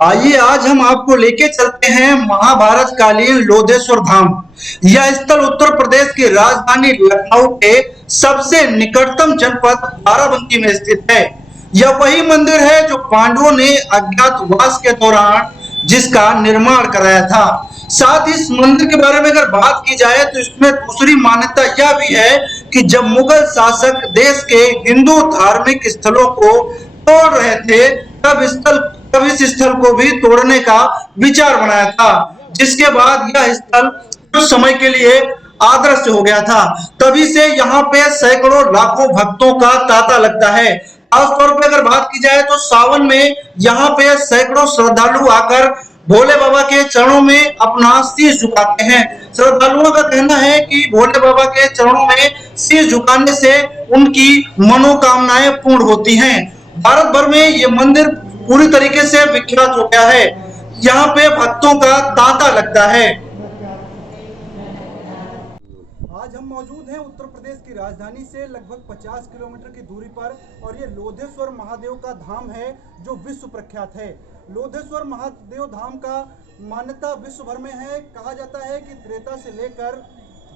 आइए आज हम आपको लेके चलते हैं महाभारत कालीन लोधेश्वर धाम। यह स्थल उत्तर प्रदेश की राजधानी लखनऊ के सबसे निकटतम जनपद बाराबंकी में स्थित है। यह वही मंदिर है जो पांडवों ने अज्ञातवास के दौरान जिसका निर्माण कराया था। साथ ही इस मंदिर के बारे में अगर बात की जाए तो इसमें दूसरी मान्यता यह भी है कि जब मुगल शासक देश के हिंदू धार्मिक स्थलों को तोड़ रहे थे तब इस स्थल को भी तोड़ने का विचार बनाया था, जिसके बाद यह स्थल कुछ समय के लिए आदर्श हो गया था। तभी से यहाँ पे सैकड़ों लाखों भक्तों का तांता लगता है। खासतौर पे अगर बात की जाए तो सावन में यहाँ पे सैकड़ों श्रद्धालु आकर भोले बाबा के चरणों में अपना शीश झुकाते हैं। श्रद्धालुओं का कहना है कि भोले बाबा के चरणों में शीश झुकाने से उनकी मनोकामनाएं पूर्ण होती हैं। भारत भर में ये मंदिर पूरी तरीके से विख्यात हो गया है। यहाँ पे भक्तों का तांता लगता है। आज हम मौजूद हैं उत्तर प्रदेश की राजधानी से लगभग 50 किलोमीटर की दूरी पर, और ये लोधेश्वर महादेव का धाम है जो विश्व प्रख्यात है। लोधेश्वर महादेव धाम का मान्यता विश्व भर में है। कहा जाता है कि त्रेता से लेकर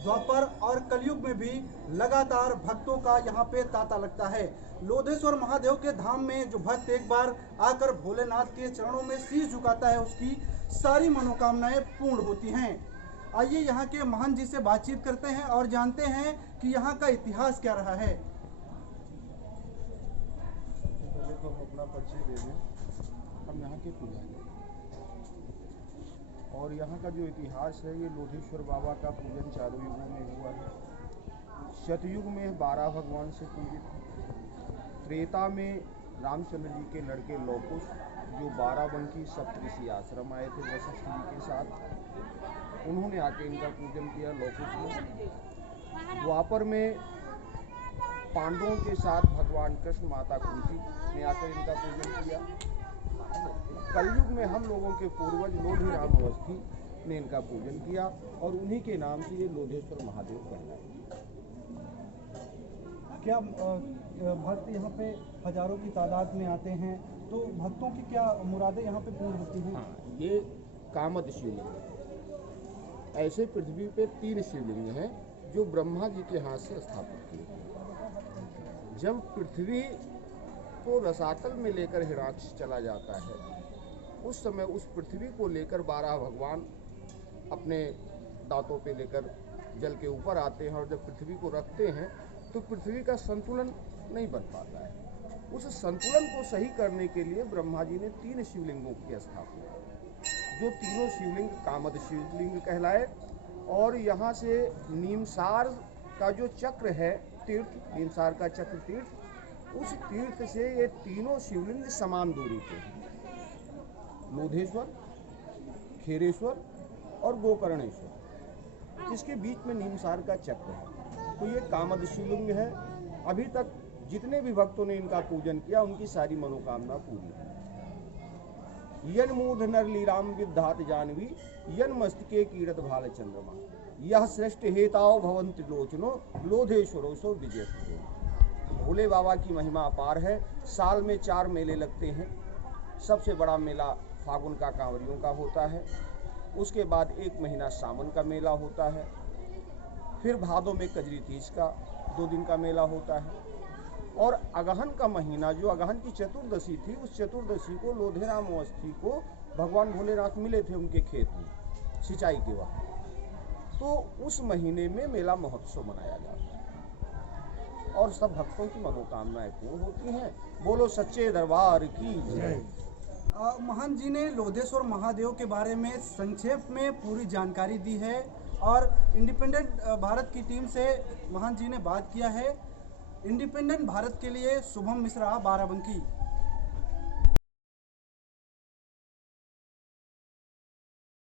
द्वापर और कलयुग में भी लगातार भक्तों का यहाँ पे तांता लगता है। लोधेश्वर महादेव के धाम में जो भक्त एक बार आकर भोलेनाथ के चरणों में शीश झुकाता है उसकी सारी मनोकामनाएं पूर्ण होती हैं। आइए यहाँ के महंत जी से बातचीत करते हैं और जानते हैं कि यहाँ का इतिहास क्या रहा है। पहले तो हम अपना परिचय दे दें। हम यहाँ के पुजारी और यहाँ का जो इतिहास है ये लोधेश्वर बाबा का पूजन चारों युगों में हुआ है। सतयुग में 12 भगवान से पूजित, त्रेता में रामचंद्र जी के लड़के लौकुश जो बाराबंकी सप्तऋषि आश्रम आए थे वशिष्ठ जी के साथ, उन्होंने आके इनका पूजन किया लौकुश ने। द्वापर में पांडवों के साथ भगवान कृष्ण माता कुंती ने आकर इनका पूजन किया। कलयुग में हम लोगों के पूर्वज लोधी राम अवस्थी ने इनका पूजन किया और उन्हीं के नाम से ये लोधेश्वर महादेव कहलाए। क्या भक्त यहाँ पे हजारों की तादाद में आते हैं, तो भक्तों की क्या मुरादें यहाँ पे पूर्ण होती हैं? हाँ, ये कामद शिवलिंग। ऐसे पृथ्वी पे 3 शिवलिंग हैं जो ब्रह्मा जी के हाथ से स्थापित किए। जब पृथ्वी को रसातल में लेकर हिरण्याक्ष चला जाता है उस समय उस पृथ्वी को लेकर 12 भगवान अपने दांतों पे लेकर जल के ऊपर आते हैं और जब पृथ्वी को रखते हैं तो पृथ्वी का संतुलन नहीं बन पाता है। उस संतुलन को सही करने के लिए ब्रह्मा जी ने 3 शिवलिंगों की स्थापना की, जो तीनों शिवलिंग कामद शिवलिंग कहलाए। और यहाँ से नीमसार का जो चक्र है तीर्थ, नीमसार का चक्र तीर्थ, उस तीर्थ से ये तीनों शिवलिंग समान दूरी पे हैं। लोधेश्वर, खेरेश्वर और गोकर्णेश्वर, इसके बीच में नीमसार का चक्र है। तो ये कामद शिवलिंग है। अभी तक जितने भी भक्तों ने इनका पूजन किया उनकी सारी मनोकामना पूरी है। यन मूढ़ नर लीराम विद्धात जानवी, यन मस्तके कीरत भाल चंद्रमा, यह श्रेष्ठ हेताओ भवंत लोचनो, लोधेश्वरो सो विजय। भोले बाबा की महिमा अपार है। साल में 4 मेले लगते हैं। सबसे बड़ा मेला फागुन का कांवरियों का होता है, उसके बाद 1 महीना सावन का मेला होता है, फिर भादों में कजरी तीज का 2 दिन का मेला होता है, और अगहन का महीना जो अगहन की चतुर्दशी थी, उस चतुर्दशी को लोधेराम अवस्थी को भगवान भोलेनाथ मिले थे उनके खेत में सिंचाई के वक्त, तो उस महीने में मेला महोत्सव मनाया जाता है और सब भक्तों की मनोकामनाएं पूर्ण होती हैं। बोलो सच्चे दरबार की जय। महंत जी ने लोधेश्वर महादेव के बारे में संक्षेप में पूरी जानकारी दी है और इंडिपेंडेंट भारत की टीम से महंत जी ने बात किया है। इंडिपेंडेंट भारत के लिए शुभम मिश्रा, बाराबंकी।